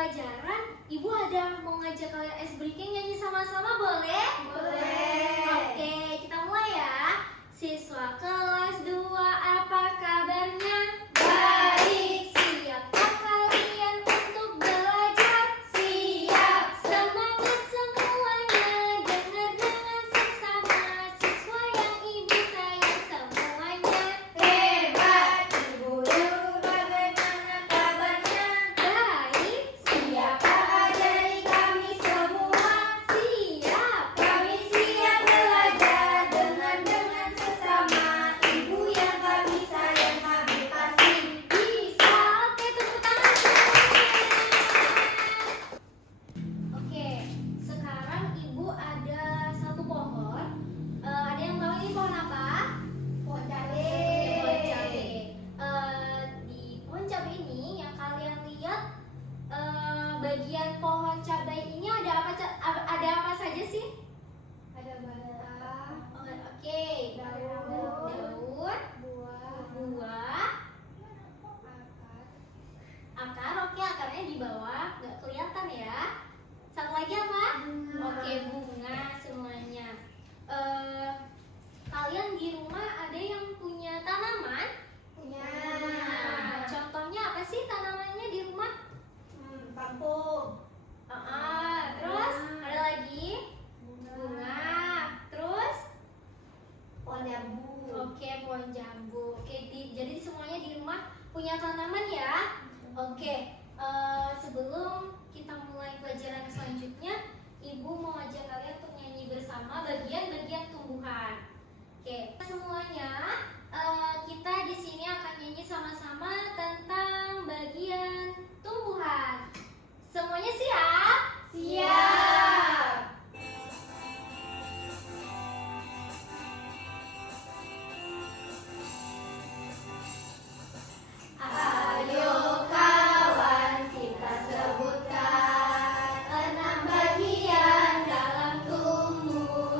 pelajaran, Ibu ada mau ngajak kalian ice breaking nyanyi sama-sama, boleh? Boleh. Oke, kita mulai ya. Siswa kelas 2, apa kabarnya? Baik. Siapkah kalian untuk belajar? Siap. Semangat semuanya, dengar dengan seksama. Siswa yang Ibu sayang semuanya. Hebat. Ibu guru bagaimana kabarnya? Baik. Siapkah ajari kami semua? Siap. Kami siap belajar dengan sesama. Ibu yang kami sayang kami pasti Bisa. Oke, tepuk tangan semuanya. Oke, sekarang Ibu ada satu pohon. Ada yang tahu ini pohon apa? Pohon cabe. Pohon cabe. Di pohon cabe ini yang kalian lihat, bagian pohon cabai ini ada apa? Ada apa saja sih? Ada batang, Oke. daun, Buah, buah, akar. Oke, akarnya di bawah, nggak kelihatan ya. Satu lagi apa? Bunga. Oke, bunga semuanya. Kalian di rumah ada yang punya tanaman? punya Nah, contohnya apa sih tanamannya di rumah? kangkung, Terus ada lagi bunga. Terus pohon jambu. oke, pohon jambu. Oke, jadi semuanya di rumah punya tanaman ya. Oke, sebelum kita mulai pelajaran selanjutnya, Ibu mau ajak kalian untuk nyanyi bersama bagian-bagian tumbuhan. Oke, semuanya kita di sini akan nyanyi sama-sama tentang bagian tumbuhan. Semuanya siap? Siap. Ayo kawan, kita sebutkan 6 bagian dalam tumbuhan.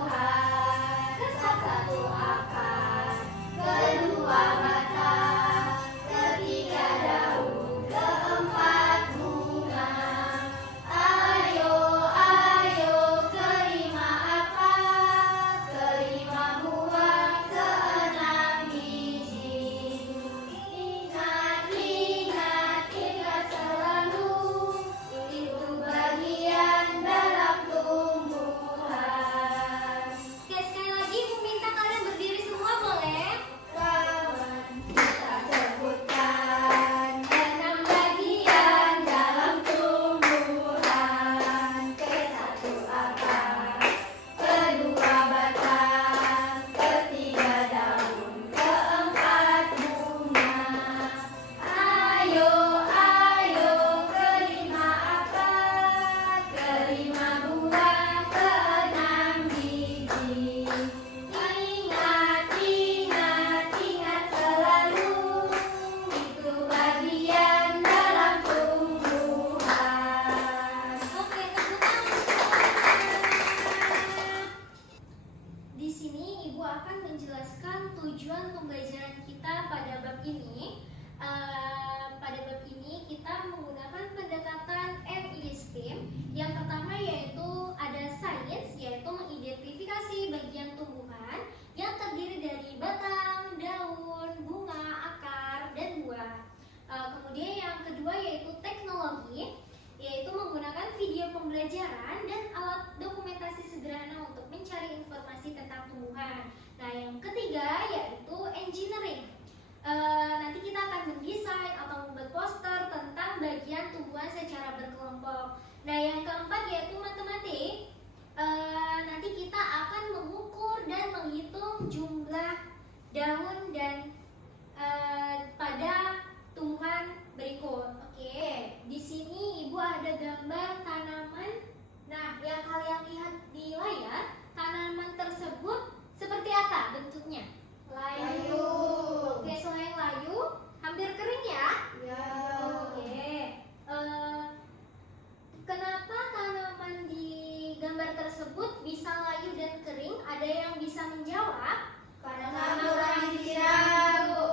Satu akar, kedua batang, ketiga daun, keempat bunga. Ayo, ayo, kelima akar, kelima buah, keenam biji. Ingat, ingat, ingat selalu, itu bagian dalam tumbuhan. Oke, sekali lagi Ibu minta kalian berdiri semua, boleh? Kawan, kita sebutkan 6 bagian dalam tumbuhan. Satu akar, kedua batang, ketiga daun, keempat bunga. Ayo, ayo, kelima akar, kelima buah, keenam biji. Ingat, ingat, ingat selalu, itu bagian dalam tumbuhan. Oke, tepuk tangan semuanya. Di sini Ibu akan menjelaskan tujuan pembelajaran kita pada bab ini. Pada bab ini kita menggunakan pendekatan MISTEM. Yang pertama yaitu ada sains, yaitu mengidentifikasi bagian tumbuhan yang terdiri dari batang, daun, bunga, akar, dan buah. Kemudian yang kedua yaitu teknologi, yaitu menggunakan video pembelajaran dan alat dokumentasi sederhana untuk mencari informasi tentang tumbuhan. Nah, yang ketiga yaitu engineering. Nanti kita akan mendesain atau membuat poster tentang bagian tumbuhan secara berkelompok. Nah, yang keempat yaitu matematik. Nanti kita akan mengukur dan menghitung jumlah daun dan pada tumbuhan berikut. Oke, di sini Ibu ada gambar tanaman. Nah, yang kalian lihat di layar, tanaman tersebut seperti apa bentuknya? Layu. Oke, selain layu, hampir kering ya? Ya. Oke. Kenapa tanaman di gambar tersebut bisa layu dan kering? Ada yang bisa menjawab? Karena kurang disiram, Bu.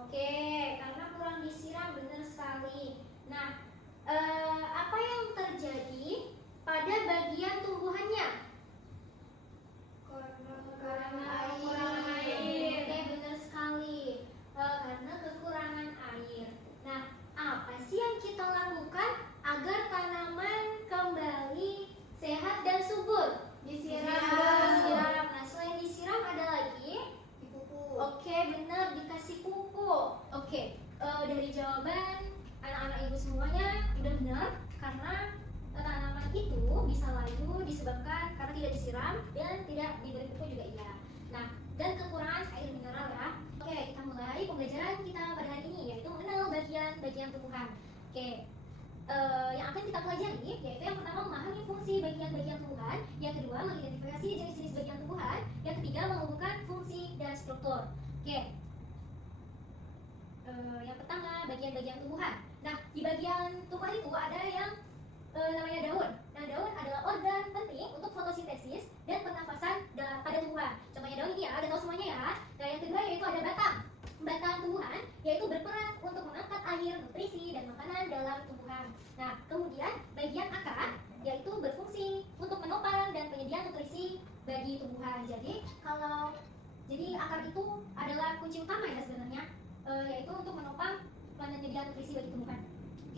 Oke, karena kurang disiram, benar pada bagian tumbuhannya? Kekurangan air. Oke, benar sekali. Karena kekurangan air. Nah, apa sih yang kita lakukan agar tanaman kembali sehat dan subur? Disiram. Nah, selain disiram ada lagi? Dipupuk. Oke, benar, dikasih pupuk. Oke, dari jawaban anak-anak ibu semuanya udah benar, karena tanaman itu bisa layu disebabkan karena tidak disiram dan tidak diberi pupuk juga iya. Nah, dan kekurangan air mineral ya. Oke, kita mulai pembelajaran kita pada hari ini, yaitu mengenal bagian-bagian tumbuhan. Oke, yang akan kita pelajari yaitu yang pertama memahami fungsi bagian-bagian tumbuhan, yang kedua mengidentifikasi jenis-jenis bagian tumbuhan, yang ketiga menghubungkan fungsi dan struktur. Oke, yang pertama bagian-bagian tumbuhan. Nah, di bagian tumbuhan itu ada yang namanya daun. Nah, daun adalah organ penting untuk fotosintesis dan pernafasan pada tumbuhan. Contohnya daun ini ya, ada tahu semuanya ya. Nah, yang kedua yaitu ada batang. Batang tumbuhan yaitu berperan untuk mengangkat air, nutrisi, dan makanan dalam tumbuhan. Nah, kemudian bagian akar yaitu berfungsi untuk menopang dan penyediaan nutrisi bagi tumbuhan. Jadi akar itu adalah kunci utama ya sebenarnya, yaitu untuk menopang dan penyediaan nutrisi bagi tumbuhan.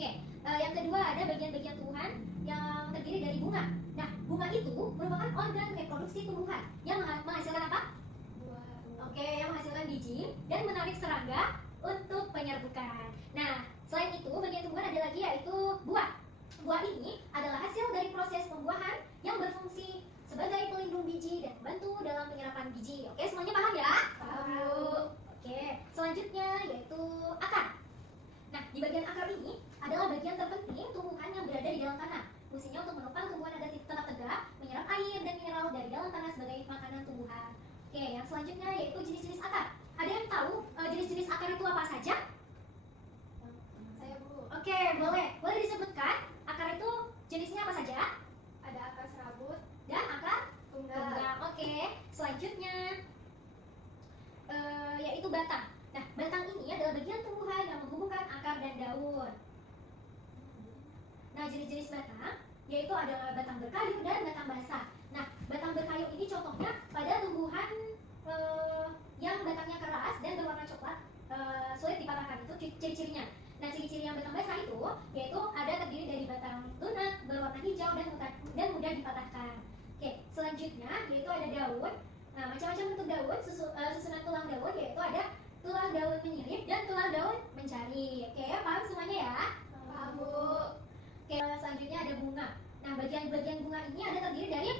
Oke, yang kedua ada bagian-bagian tumbuhan yang terdiri dari bunga. Nah, bunga itu merupakan organ reproduksi tumbuhan yang menghasilkan apa? Oke, yang menghasilkan biji dan menarik serangga untuk penyerbukan. Nah, selain itu bagian tumbuhan ada lagi yaitu buah. Buah ini adalah hasil dari proses pembuahan yang berfungsi sebagai pelindung biji dan membantu dalam penyerapan biji. Oke, semuanya paham ya? Paham. Oke, selanjutnya yaitu akar. Nah, di bagian akar ini adalah bagian terpenting tumbuhan yang berada di dalam tanah. Fungsinya untuk menopang tumbuhan agar tetap tegak, menyerap air dan mineral dari dalam tanah sebagai makanan tumbuhan. Oke, yang selanjutnya yaitu jenis-jenis akar. Ada yang tahu jenis-jenis akar itu apa saja? Saya Bu. Oke, boleh disebutkan akar itu jenisnya apa saja? Ada akar serabut, Dan akar tunggal. Oke, selanjutnya yaitu batang. Nah, batang ini adalah bagian tumbuhan yang menghubungkan akar dan daun. Nah, jenis-jenis batang yaitu ada batang berkayu dan batang basah. Nah, batang berkayu ini contohnya pada tumbuhan yang batangnya keras dan berwarna coklat, sulit dipatahkan. Itu ciri-cirinya. Nah, ciri-ciri yang batang basah itu yaitu ada terdiri dari batang lunak, berwarna hijau dan mudah dipatahkan. Oke, selanjutnya yaitu ada daun. Nah, macam-macam bentuk daun, susunan tulang daun yaitu ada tulang daun menyirip dan tulang daun mencari. Oke, paham semuanya ya? Paham Bu. Oke, selanjutnya ada bunga. Nah, bagian-bagian bunga ini ada terdiri dari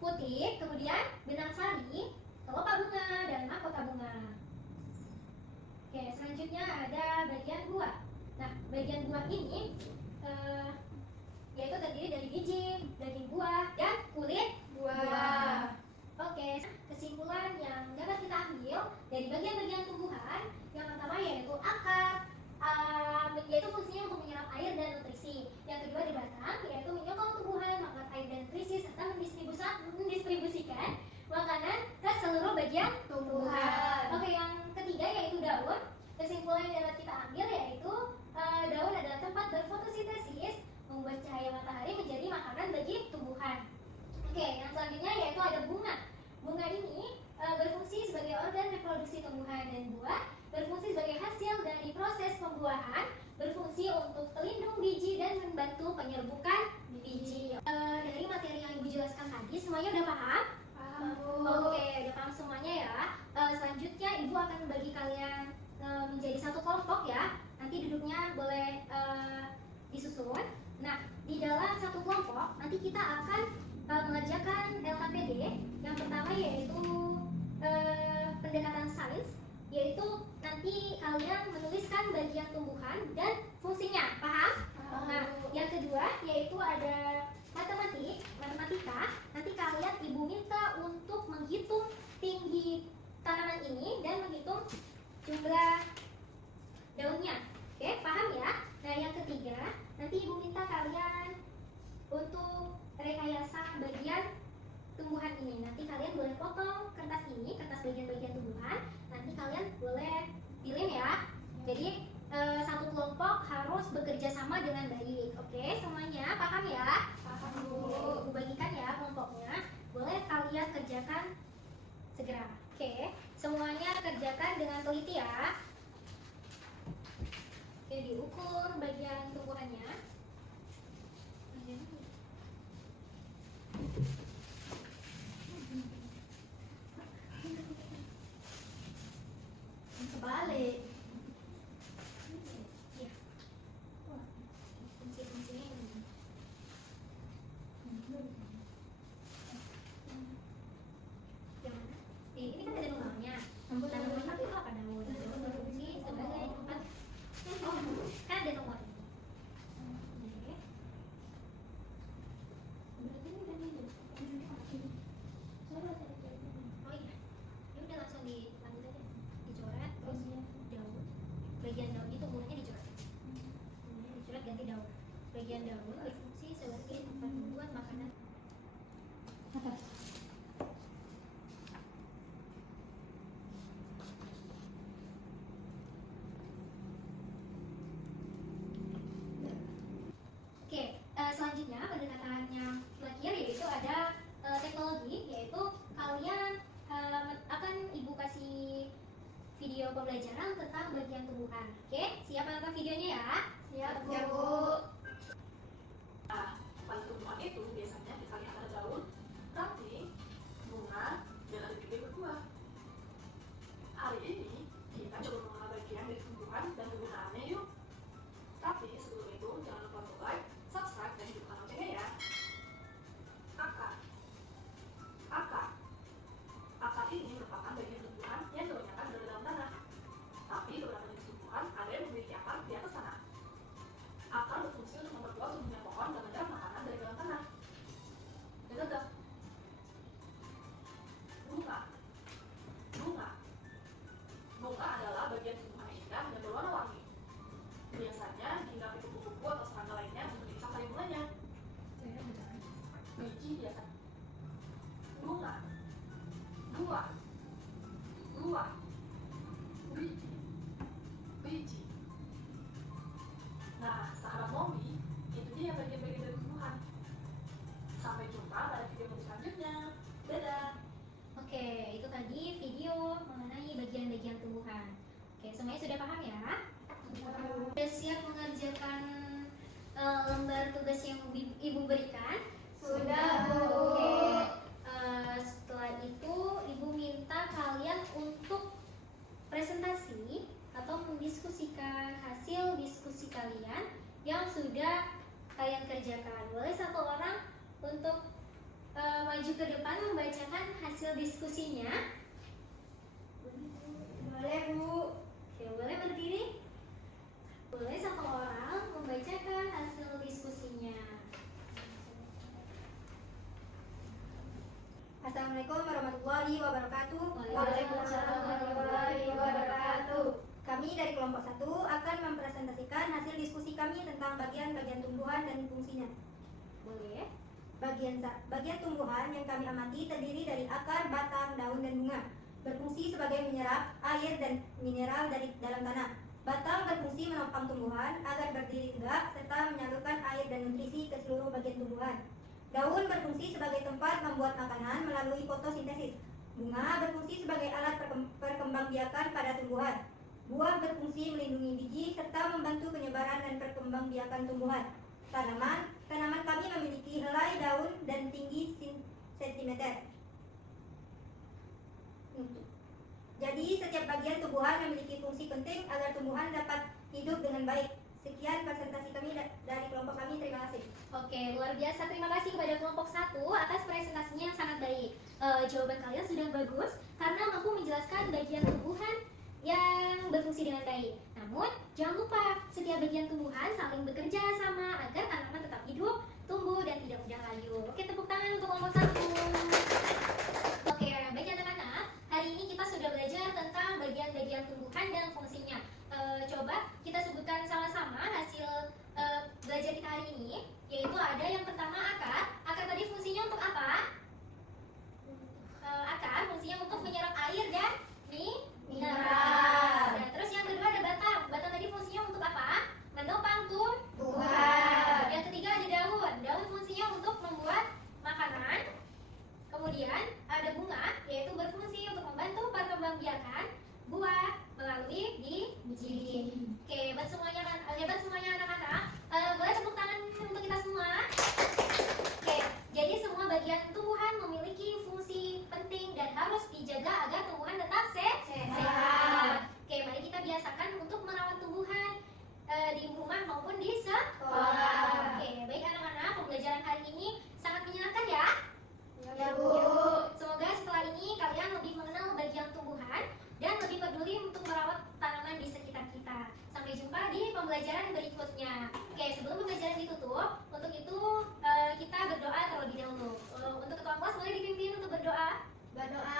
putik, kemudian benang sari, kelopak bunga, dan mahkota bunga. Oke, selanjutnya ada bagian buah. Nah, bagian buah ini yaitu terdiri dari biji, daging buah, dan kulit Buah. Oke, kesimpulan yang dapat kita ambil dari bagian-bagian tumbuhan, yang pertama yaitu akar, yaitu fungsinya untuk menyerap air dan nutrisi. Yang kedua di batang, yaitu menyokong tumbuhan, mengangkat air dan nutrisi serta mendistribusikan makanan ke seluruh bagian Tumbuhan. Oke, yang ketiga yaitu daun. Kesimpulan yang dapat kita ambil yaitu daun adalah tempat berfotosintesis, membuat cahaya matahari menjadi makanan bagi tumbuhan. Oke, yang selanjutnya yaitu ada bunga. Bunga ini berfungsi sebagai organ reproduksi tumbuhan, dan buah berfungsi sebagai hasil dari proses pembuahan, berfungsi untuk pelindung biji dan membantu penyerbukan biji. Dari materi yang Ibu jelaskan tadi, semuanya udah paham? Paham Bu. Oke, udah paham semuanya ya. Selanjutnya Ibu akan membagi kalian menjadi satu kelompok ya. Nanti duduknya boleh disusun. Nah, di dalam satu kelompok nanti kita akan mengerjakan LKPD. Yang pertama yaitu pendekatan sains, yaitu nanti kalian menuliskan bagian tumbuhan dan fungsinya. Paham? Nah, yang kedua yaitu ada matematika. Nanti kalian Ibu minta untuk menghitung tinggi tanaman ini dan menghitung jumlah daunnya. Oke, paham ya? Nah, yang ketiga, nanti Ibu minta kalian untuk rekayasa bagian tumbuhan ini. Nanti kalian boleh potong kertas ini, kertas bagian-bagian tumbuhan. Nanti kalian boleh pilih ya. Jadi satu kelompok harus bekerja sama dengan baik. Oke, semuanya paham ya? Paham Bu. kerjakan segera. Oke, semuanya kerjakan dengan teliti ya. Oke, diukur bagian tumbuhannya. Kebalik. Iya. Wah, fungsi-fungsinya ini. Yang mana? Ini kan ada nomornya. Nah, nomor 1 itu apa daun? Daun berfungsi sebagai tempat. Oh, kan ada nomor. Oke. Oh iya, ya udah langsung dilanjut aja, dicoret terus daun, bagian daunnya tumbuhannya dicoret, kemudian dicoret ganti daun, bagian daun berfungsi sebagai tempat membuat makanan. Oke, selanjutnya pendekatannya terakhir yaitu ada teknologi, yaitu kalian akan ibu kasih video pembelajaran tentang bagian tumbuhan. Oke, siap menonton videonya ya? Siap, Ya, Bu. Nah, pada tumbuhan itu biasanya kita lihat ada daun, ranting, bunga, dan ada bibir berbuah. Hari ini kita coba mengenal bagian dari tumbuhan dan kegunaannya yuk. Tapi sebelum itu jangan lupa untuk like, subscribe, dan hidupkan loncengnya ya. Akar. Akar. Akar ini merupakan bagian tumbuhan yang kebanyakan berada dalam tanah. Tapi beberapa jenis tumbuhan ada yang memiliki akar di atas tanah. Akar berfungsi untuk memperkuat tumbuhnya pohon dan menyerap makanan dari dalam tanah. Dan tegak. Bunga. Bunga. Bunga adalah bagian tumbuhan yang indah dan berwarna-warni. Biasanya dihinggapi kupu-kupu atau serangga lainnya untuk diikat tali bunganya. Biji biasa. Bunga. Buah. Buah. Biji. Biji. Nah, sahabat Mombi, itu dia bagian-bagian dari tumbuhan. Sampai jumpa pada video selanjutnya. Dadah! Oke, itu tadi video mengenai bagian-bagian tumbuhan. Oke, semuanya sudah paham ya? Sudah siap mengerjakan lembar tugas yang ibu berikan? Sudah, Bu. Oke, setelah itu ibu minta kalian untuk presentasi atau mendiskusikan hasil diskusi kalian yang sudah kalian kerjakan. Boleh satu orang untuk maju ke depan membacakan hasil diskusinya. Boleh, Bu. Oke, boleh berdiri. Boleh satu orang membacakan hasil diskusinya. Assalamualaikum warahmatullahi wabarakatuh. Waalaikumsalam warahmatullahi wabarakatuh. Kami dari kelompok 1 akan mempresentasikan hasil diskusi kami tentang bagian-bagian tumbuhan dan fungsinya. Boleh. Bagian tumbuhan yang kami amati terdiri dari akar, batang, daun, dan bunga. Berfungsi sebagai menyerap air dan mineral dari dalam tanah. Batang berfungsi menopang tumbuhan agar berdiri tegak serta menyalurkan air dan nutrisi ke seluruh bagian tumbuhan. Daun berfungsi sebagai tempat membuat makanan melalui fotosintesis. Bunga berfungsi sebagai alat perkembangbiakan pada tumbuhan. Buah berfungsi melindungi biji serta membantu penyebaran dan perkembangbiakan tumbuhan. Tanaman kami memiliki helai daun dan tinggi cm. Jadi setiap bagian tumbuhan memiliki fungsi penting agar tumbuhan dapat hidup dengan baik. Sekian presentasi kami dari kelompok kami. Terima kasih. Oke, luar biasa. Terima kasih kepada kelompok 1 atas presentasinya yang sangat baik. Jawaban kalian sudah bagus karena mampu menjelaskan bagian tumbuhan yang berfungsi dengan baik. Namun, jangan lupa setiap bagian tumbuhan saling bekerja sama agar tanaman tetap hidup, tumbuh, dan tidak mudah layu. Oke, tepuk tangan untuk kelompok 1. Oke, baik anak-anak, hari ini kita sudah belajar tentang bagian-bagian tumbuhan dan fungsinya. Coba kita sebutkan sama-sama hasil belajar kita hari ini, yaitu ada yang pertama akar. Akar tadi fungsinya untuk apa? Akar fungsinya untuk menyerap air dan mineral. Nah, terus yang kedua ada batang. Batang tadi fungsinya untuk apa? Menopang tumbuhan. Yang ketiga ada daun. Daun fungsinya untuk membuat makanan. Kemudian ada bunga. berdoa